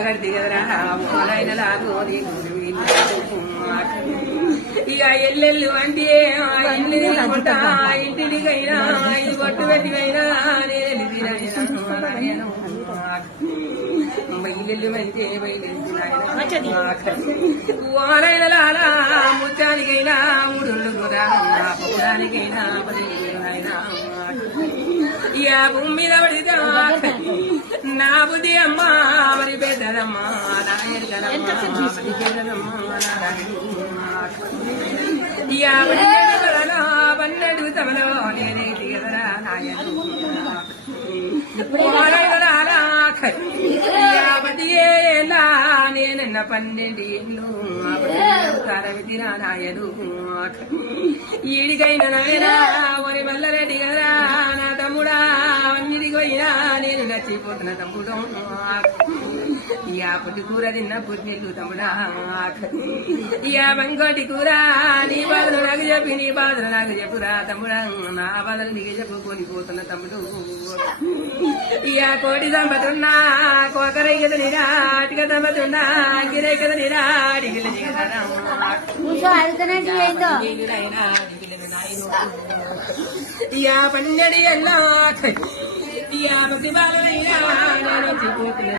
కడితే కదరా మొలైన లాగో ఇక ఎల్లెళ్ళు అంటే ఇల్లు కొంటా ఇంటికైనా ఇది కొట్టు పెట్టికైనా నేను బయలు అంటే బయలు లాలా ముత్యానికైనా ఊరుళ్ళు కూడా పౌరానికైనా పదిహేనులైనా ఇక భూమి మీద పడితే నా బుద్ధి అమ్మా మరి పెద్దదమ్మా నాయనమ్మా మరి పెద్దదమ్మా ఇక పన్నెండు తమలో నేనే తీయదరా నాయను నేనన్న 12 ఏళ్ళు కరవితిరా నాయను ఈడికైనా నాయనా ఒరి మల్లరెడ్డి కదరా నా తమ్ముడా అన్నిటికి పోయినా నేను నచ్చిపోతున్న తమ్ముడు ఇక పుట్టి కూర తిన్న పుట్టిల్లు తమ్ముడా ఇక బంకోటి కూర నీ బాధలు నాకు చెప్పి నీ బాధలు నాకు చెప్పురా తమ్ముడా నా బాధలు నీకు చెప్పుకొని పోతున్న తమ్ముడు ఇక కోటి సంపతున్నా కోకరైక నీరా అటిక సంపతున్నా గిరైక నీరా అడిగిల ఇక పన్నెడి ఎల్లా ఇక భక్తి బాలైనా